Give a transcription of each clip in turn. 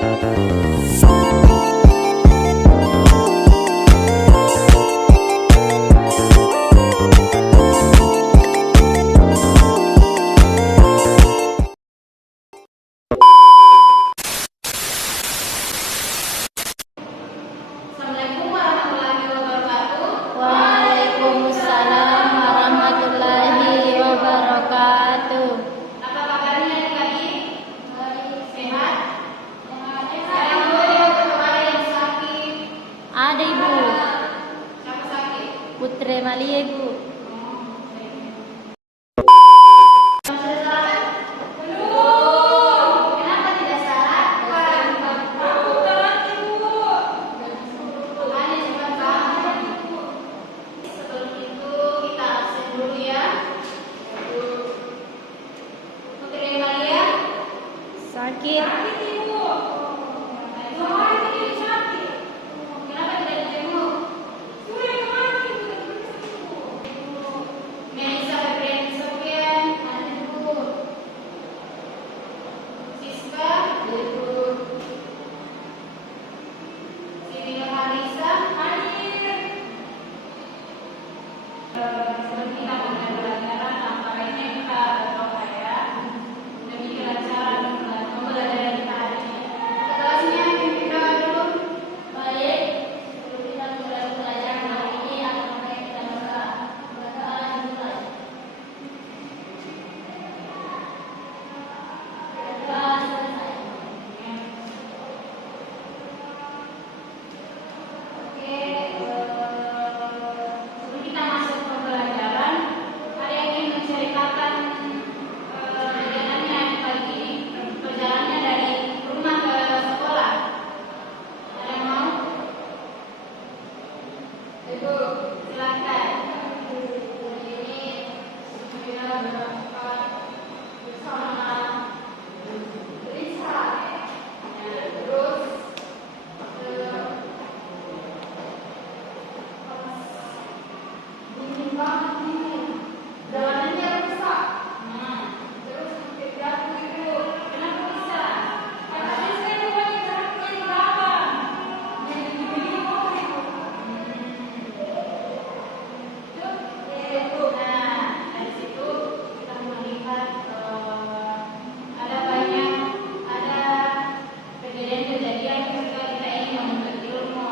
Assalamualaikum warahmatullahi wabarakatuh. Waalaikumsalam warahmatullahi wabarakatuh. Apa kabarnya adik-adik? Sehat? Ada ibu atau ada yang sakit? Ada Ibu, Siapa sakit? Putri Malia Ibu. Sudah salah? Belum. Kenapa tidak salah? Makanya cepat paham. Sebelum itu kita absen dulu ya. Putri Malia Sakit. kenapa tidak dijenguk? Melisa Febrian Sofian, Ibu. Siska, Ibu. Siti Nurhalisa, hadir. Sebelum kita mulai pembelajaran, tanpa lainnya kita berdoa ya. Demi kelancaran pembelajaran kita hari ini. Kelasnya pimpin doa dulu. Baik, sebelum kita mulai pelajaran hari ini, akan kita berdoa. Berdoa dimulai. Berdoa selesai. Oke, sebelum kita masuk ke pembelajaran, ada yang ingin menceritakan kegiatannya pagi ini, perjalanannya dari rumah ke sekolah. Ada yang mau? Ibu, silakan. Hari ini kita berangkat bersama Lisa. Ya, terus dingin banget ini, jalanannya rusak. Terus sampai jatuh Ibu. Kenapa bisa? Katanya saya rumahnya jaraknya berapa? Jadi begini kok Ibu. Itu, nah dari situ kita melihat ada banyak kejadian-kejadian ketika kita ingin menuntut ilmu.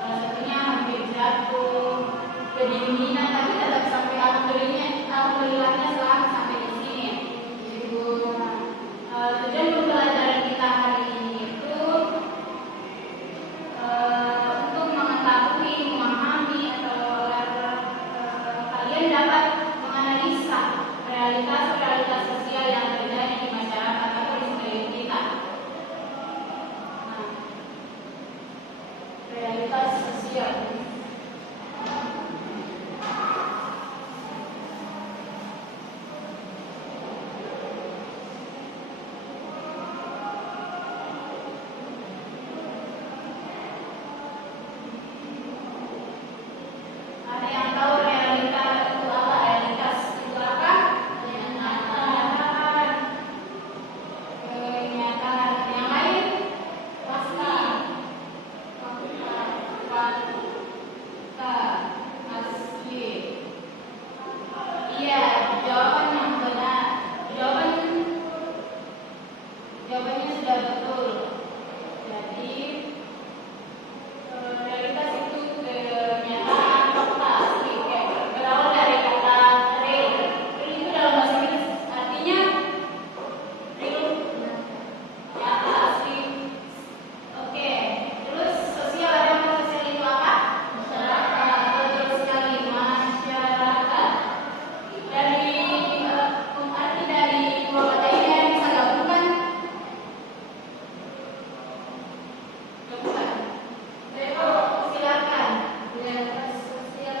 Salah satunya hampir jatuh, kedinginan, tapi tetap sampai alhamdulillahnya selamat sampai di sini. Ibu, tujuan pembelajaran kita hari ini itu untuk mengetahui, memahami atau agar kalian dapat menganalisa realitas sosial yang terjadi di masyarakat atau di sekeliling kita. Nah, realitas sosial. Ada yang tahu realitas itu apa? Realitas itu apa? Kenyataan. Kenyataan. Yang lain? Pasti. Fakta. Asli. Iya, jawaban yang benar. Jawabannya sudah betul. Jadi realitas itu kenyataan, fakta asli. Berawal dari kata real. Real itu dalam bahasa Inggris artinya real, nyata, asli. Oke, terus sosial, ada yang tahu sosial itu apa? Masyarakat. Betul sekali, masyarakat. Dari arti dari dua kata ini yang bisa gabungkan? Gabungkan. Silakan. Realitas sosial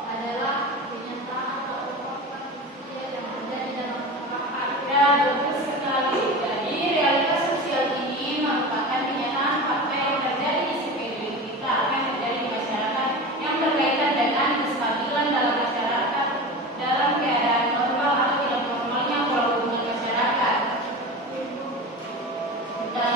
adalah kenyataan atau fakta sosial yang terjadi dalam masyarakat. Ya, betul sekali. Jadi realitas sosial ini merupakan kenyataan fakta yang terjadi di sekeliling kita, apa yang terjadi di masyarakat yang berkaitan dengan kestabilan dalam masyarakat dalam keadaan normal atau tidak normalnya pola hubungan masyarakat. Dan